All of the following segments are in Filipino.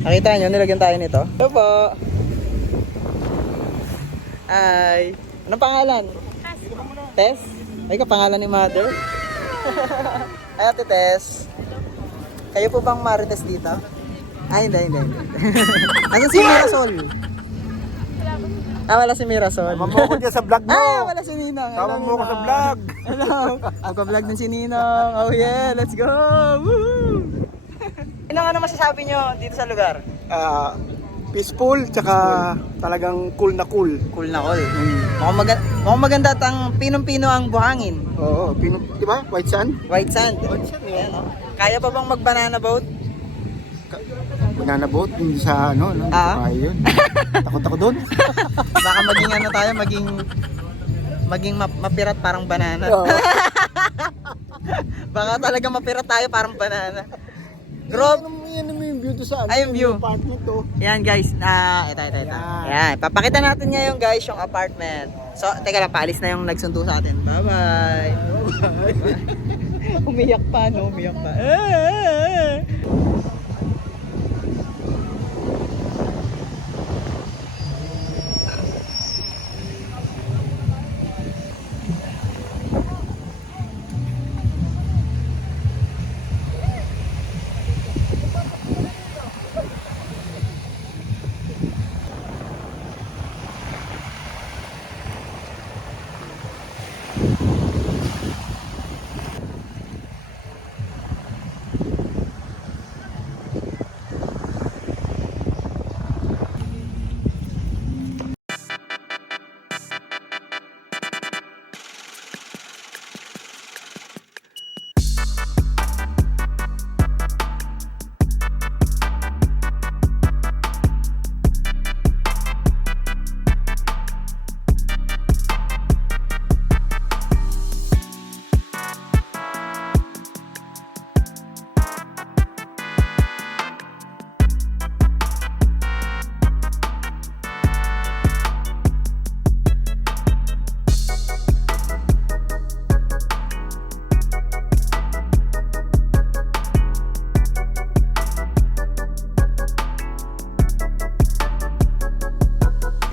Nakita nyo, nilagyan tayo nito. Hello po. Ay. Anong pangalan? Tess? Ay, kapangalan ni mother? Ay, Ate Tess. Kayo po bang marites dito? Ay, hindi. Asan si Mirasol? Wala si Mirasol. Tama mo ko dyan sa vlog mo. Wala si Ninong. Tama mo ko sa vlog. Hello. Magpa-vlog din si Ninong. Oh yeah, let's go. Woo! Ano masasabi nyo dito sa lugar? Peaceful, tsaka talagang cool na cool. Cool na cool. Mukhang maganda at ang pinong-pino ang buhangin. Oo, di ba? White sand? White sand. White sand, Ayan, oh. Kaya pa bang mag-banana boat? Banana boat, hindi sa ano, kaya yun. Takot ako doon. Baka maging ano tayo, maging mapirat parang banana. Oo. Baka talaga mapirat tayo parang banana. Drop. Yan mo yung view to sa Ay, yung view. apartment to. Yan guys, ito. Yan, papakita natin ngayon guys yung apartment. So, teka lang, paalis na yung nagsundo sa atin. Bye-bye. Umiyak pa, no? Umiyak pa.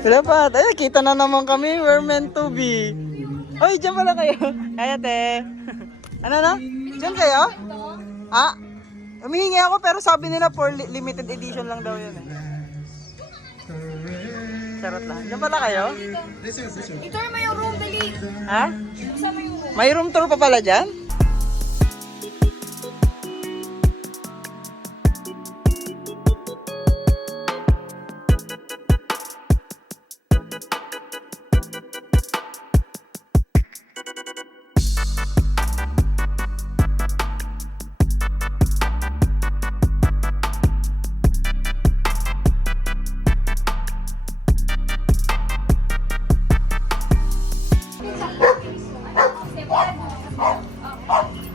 Sila pa, ay, kita na naman kami. We're meant to be. Hoy, dyan pala kayo. Ay, ate. Ano na? Dyan kayo? Humihingi ako pero sabi nila for limited edition lang daw yun eh. Charot lang. Dyan pala kayo? Ito mo yung room, dali. Ha? Isa mo yung room. May room tour pa pala dyan?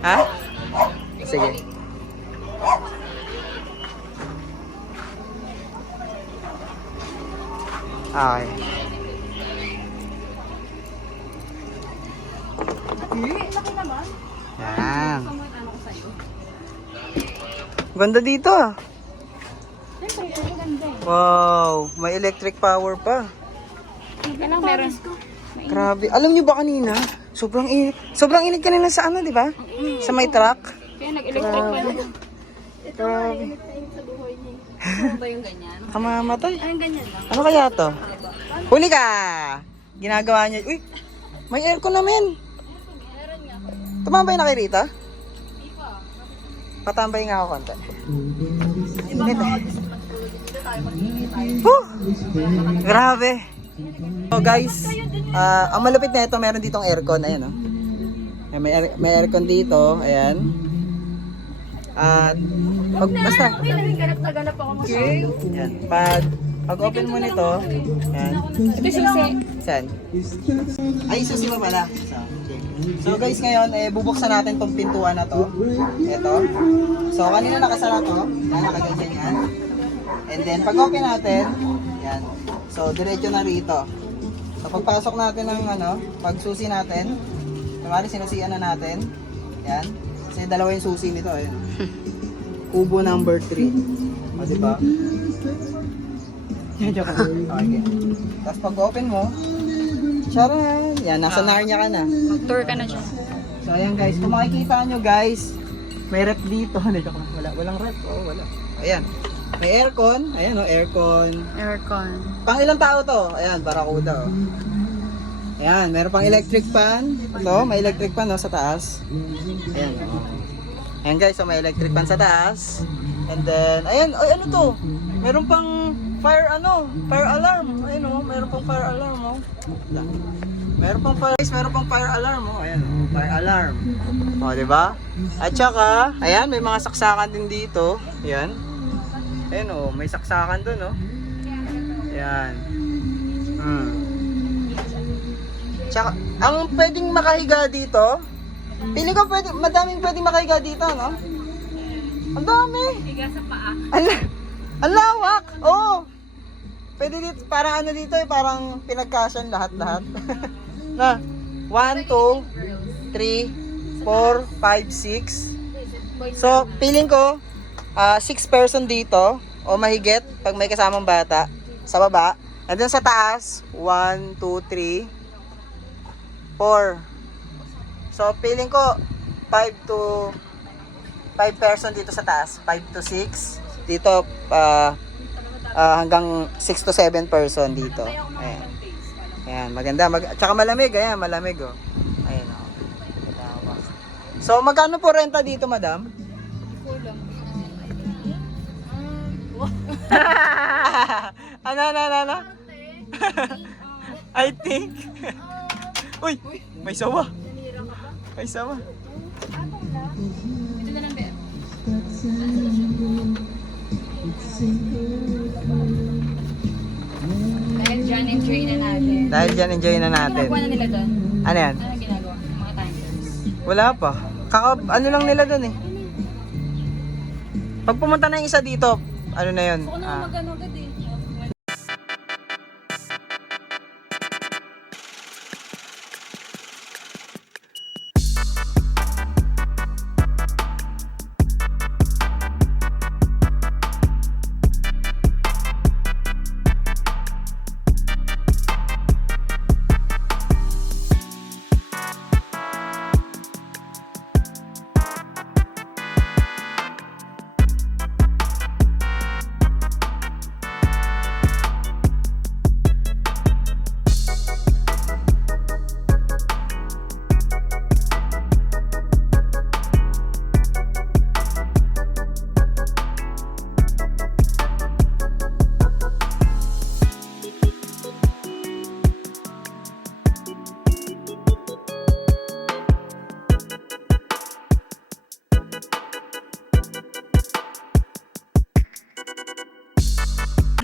Ha? Sige. Okay. Laki naman. Yan. Ano ko sa'yo? Ganda dito ah. Siyempre, ang ganda eh. Wow, may electric power pa. Ito lang meron. Grabe. Alam niyo ba kanina? Sobrang init. Sobrang init kanina sa ano, di ba? Sa may truck. Kaya nag-electric pa na. Ito nga, Grabe. init na init sa buhay niya. Ano ba yung ganyan? Kamamatay. Ay, ganyan lang. Ano kaya to? Huli ka! Ginagawa niya. Uy! May aircon namin. Tumambay na kayo rito? Patambay nga ako konti. Init eh. Grabe. So guys, ang malupit na ito, meron ditong aircon. Ayan, oh. May aircon dito. Ayan. At basta. Ganap na ganap ako mo. Ayan. Pag open mo nito, ayan. Ito sisi. Saan? Ay, susi mo pala. So guys, ngayon, bubuksan natin tong pintuan na to. Ito. So kanina nakasara to. Yan, nakaganyan yan. And then, pag open natin, yan. So, diretso na rito. So, pagpasok natin ng pag susi natin, kumari sinusian na natin. Yan. Kasi dalawa yung susi nito, eh. Kubo number 3. O, diba? Joke lang. Okay. Tapos pag open mo, charan! Yan, nasa Narnia ka na. Mag-tour ka na dyan. So ayan guys, kung makikita nyo guys, may rep dito. Walang rep. Oh, wala. Ayan. May aircon. Ayan o, aircon. Aircon. Pang ilang tao to? Ayan, Barracuda oh. Ayan, meron pang electric fan. Ito, may electric fan no, sa taas. Ayan oh. Ayan guys, so may electric fan sa taas. And then, ayan, ay ano to? Meron pang fire alarm. Ayun oh, meron pang fire alarm oh. Meron pang fire alarm oh. Ayan oh, fire alarm. Oh, di ba? At saka, ayan, may mga saksakan din dito. Ayan. Ayan oh, may saksakan doon oh. Ayan. Tsaka, ang pwedeng makahiga dito, pili ko madaming pwedeng makahiga dito, no? Ang dami! Higa sa paa. Ang lawak! Oo! Pwede dito, parang ano dito eh, parang pinagkasyan lahat-lahat. Na, 1, 2, 3, 4, 5, 6. So, feeling ko, 6 person dito, o mahigit, pag may kasamang bata, sa baba. And then sa taas, 1, 2, 3, 4. So, feeling ko 5 person dito sa taas. 5 to 6. Dito, hanggang 6 to 7 person dito. Ayan. Ayan, maganda. Tsaka malamig. Ayan, malamig oh. Ayan oh. So, magkano po renta dito, madam? Kulang. Ano? I think. Uy, may sawa. May sawa. Ito na lang, Bea. Dahil dyan, enjoy na natin. Dahil dyan, enjoy na natin. Ano na nila doon? Ano yan? Ano ginagawa? Yung mga timers. Wala pa. Ano lang nila dun eh. Pag pumunta na yung isa dito, ano na yun? Gusto ko na mag-ano agad eh.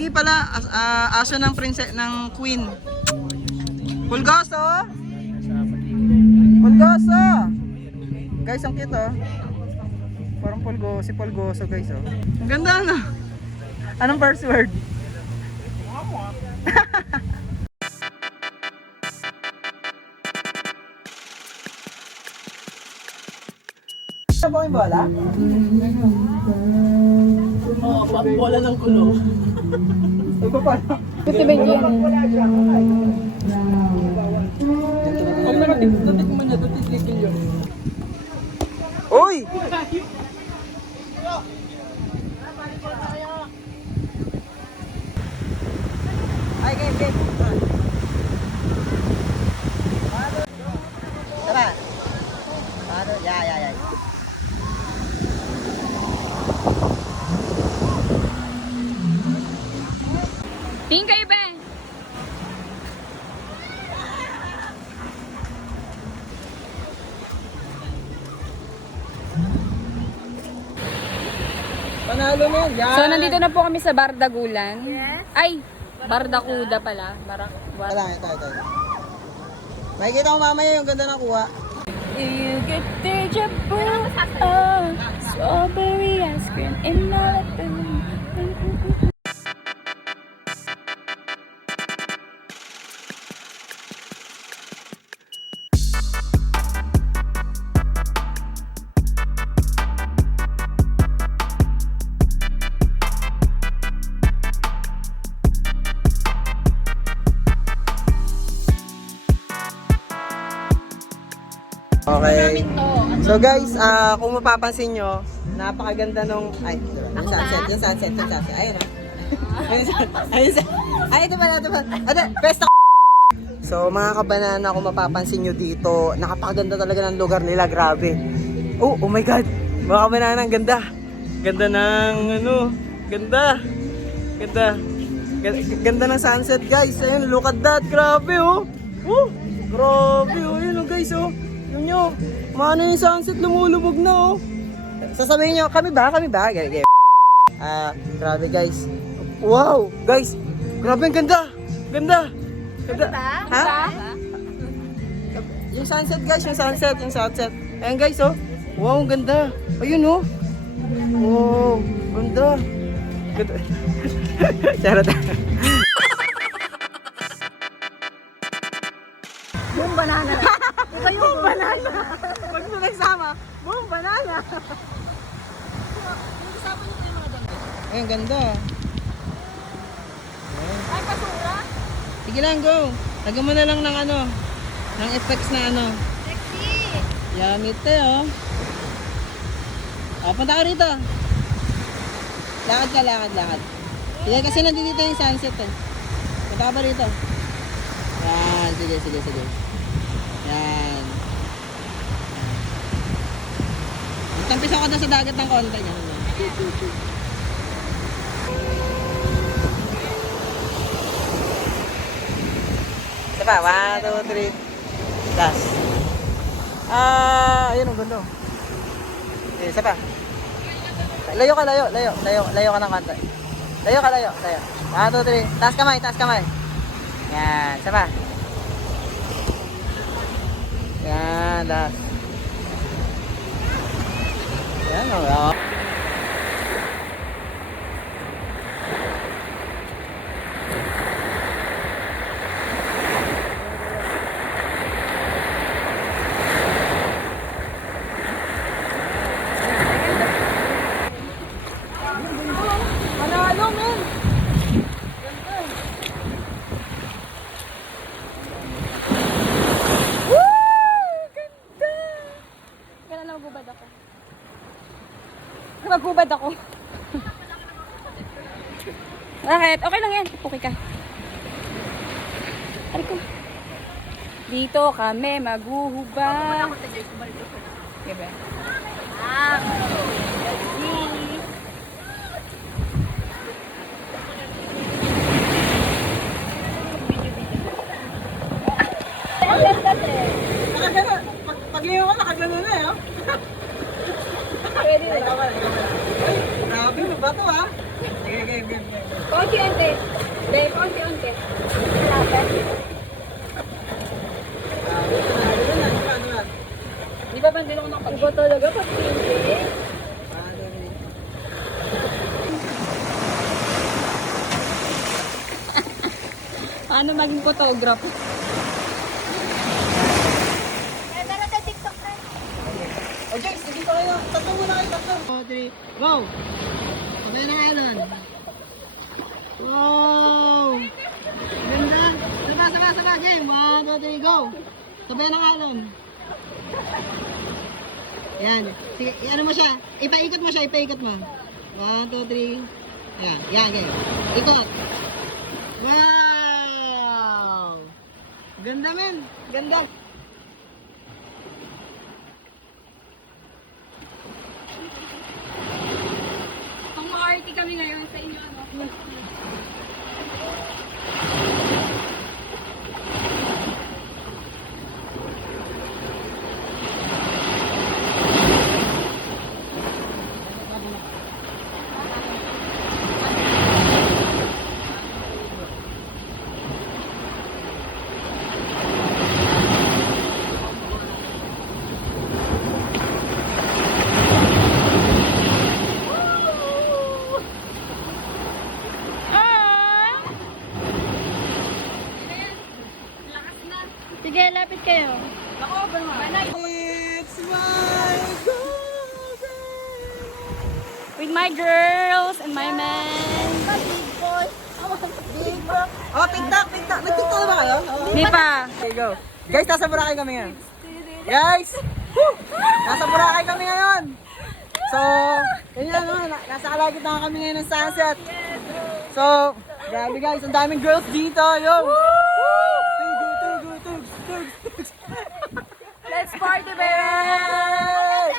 Hindi pala, aso ng ng queen. Pulgoso! Pulgoso! Guys, ang cute oh. Parang si Pulgoso guys oh. Ang ganda ano? Anong first word? Ano ba yung bola? Oo, bola ng kulo. Ito pa. Ito ba yun? Pag nakatik mo na, titigil yun. Uy! Ay, game. Tara. Yeah. Tingin kayo ba? Panalo mo, yan. So, nandito na po kami sa Bardagulan. Yes. Ay, Bardacuda pala. Wala, ito. Makikita mo mamaya yung ganda ng kuha. You get deja vu, oh, strawberry ice cream in Malibu. Okay. So guys, kung mapapansin nyo, napakaganda nung... Ay, yung sunset, yung sunset. Ayun o. Ay, ito pala. Ate, pesta. So mga kabanana, kung mapapansin nyo dito, napakaganda talaga ng lugar nila, grabe. Oh my God. Mga kabanana, ang ganda. Ganda ng ganda. Ganda ng sunset guys. Ayun, look at that. Grabe oh. Grabe oh. Ayun oh guys oh. Yun nyo. Maano yung sunset, lumulubog na oh. Sasabihin nyo, kami ba? Grabe guys. Wow, guys. Grabe ang ganda. Ganda. Ha? Yung sunset guys, yung sunset. Ayan guys oh. Wow, ang ganda. Ayun oh. Wow, ganda. Charot. Boom banana. Boom banana. Pag mo nagsama, boom banana. Ayun, ganda. Ay, basura. Sige lang, go. Lagyan mo na lang ng ng effects na Sexy. Yummy te, oh. Punta ka rito. Lakad. Sige, kasi nandito yung sunset eh. Punta ka ba rito? Yan, sige. Yan. Tampis ako na sa dagat ng konti. Ganun lang. Isa pa, 1, 2, 3. Last. Ayun ang gundo. Isa pa. Layo ka ng konti. Layo. 1, 2, 3. Taas kamay. Yan, isa pa. Yan, last. Yan, oh. Manalo, men. Kailan na magbubad ako? Bakit? Okay lang yan. Okay ka. Aray ko. Dito kami maghuhubad. Diba? Pag-liyo ka, nakagano na eh, oh. Pwede na. Grabe, magbato ah. Sige. Konti-unti. Dahil konti-unti. Dapat. Di ba ba din ako nakapag-iba talaga pag hindi? Paano maging photographer? Meron sa TikTok na. O James, sige pa kayo. Tatlo muna kayo, 2, 3, go! Sabay na kanan. Wow! Ganda! Saba, game! 1, 2, 3, go! Sabay na kanan. Yan. Sige, ano mo siya? Ipaikot mo. 1, 2, 3. Yan, game. Ikot. Wow! Ganda men! Ganda! Pang ma-arty kami ngayon sa inyo, ano? Sige, lapit kayo. Ako, It's my golden. With my girls and my men. Oh, TikTok. Nag-TikTok na ba kayo? Di pa. Okay, go. Guys, nasa Boracay kami ngayon. Guys! Nasa Boracay kami ngayon. So, yun yan, nasa kalagitnaan kami ngayon ng sunset. So, grabe guys, ang daming girls dito. Yo! Let's party, baby!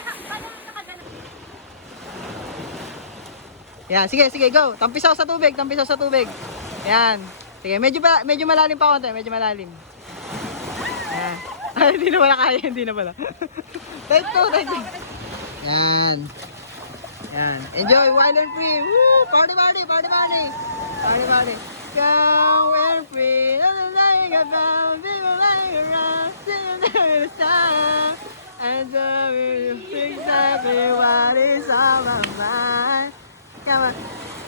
Yan, sige, go. Tampisaw sa tubig. Yan. Sige, medyo malalim pa konti, medyo malalim. Yan. Ay, hindi na pala kaya, hindi na pala. Take two. Yan. Yan. Enjoy, wild and free. Woo! Party. Go and free. Like a bomb, people like around, singing to the sun. And so we exactly what is on my mind. Come on.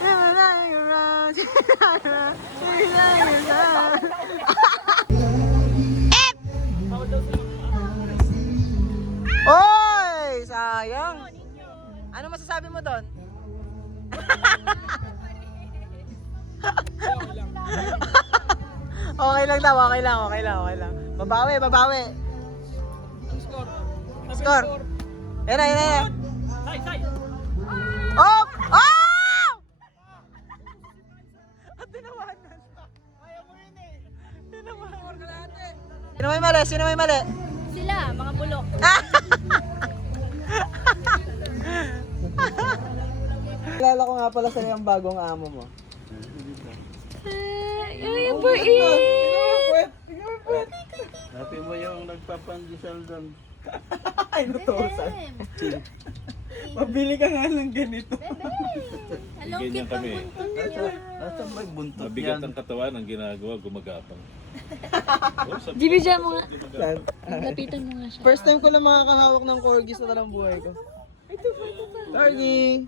People like around, singing like a sun. Oy! Sayang! Ano masasabi mo doon? Okay lang daw, okay lang. Babawi. Score. Yan na. Oh! Oh! At tinawanan. Kaya mo yun eh. Sino may mali? Sila, mga bulok. Kilala ko nga pala sa'yo ang bagong amo mo. Yung bait! Happy mo yung nagpapandesal doon. Ay, natusan. Mabili ka nga ng ganito. Hello, Ganyan cute kami. ang buntot niyo. Asan ba yung buntot Mabigat ang katawan ang ginagawa, gumagapang. Dibidya mo nga. Saan? Lapitan mo nga siya. First time ko lang makakahawak ng corgi sa talang buhay ko. Corgi!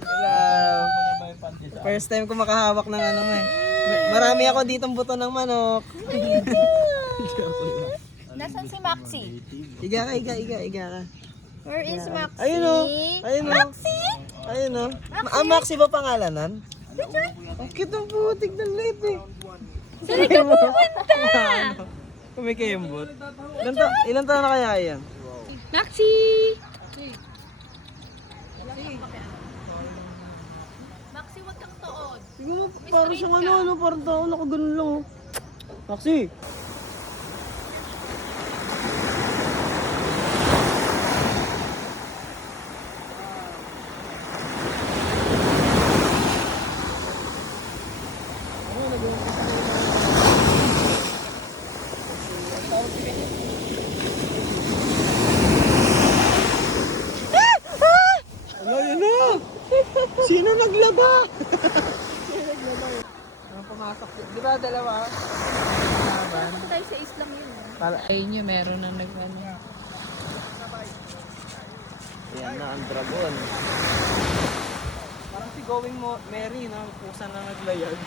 Hello! First time ko makahawak ng ano eh. Marami ako ditong buto ng manok. Nasaan si Maxi? Iga ka. Where is Maxi? Ayun o. Maxi? Ayun o. Maxi ba pangalanan? Ang cute ng putik ng liit eh. Saan ka pupunta? Kumikembot. Ilan taon na kaya yan? Maxi! Maxi, wag kang toon. Tingnan mo, parang siyang parang tao, nakaganon lang oh. Maxi! Ala, yun na! Sino naglaba? Pumasok. Di ba dalawa? Laban. Tayo sa islang yun. Ayun nyo, meron na nag-ano. Yan na ang dragon. Parang si Going Mary, no? Pusa na naglayag.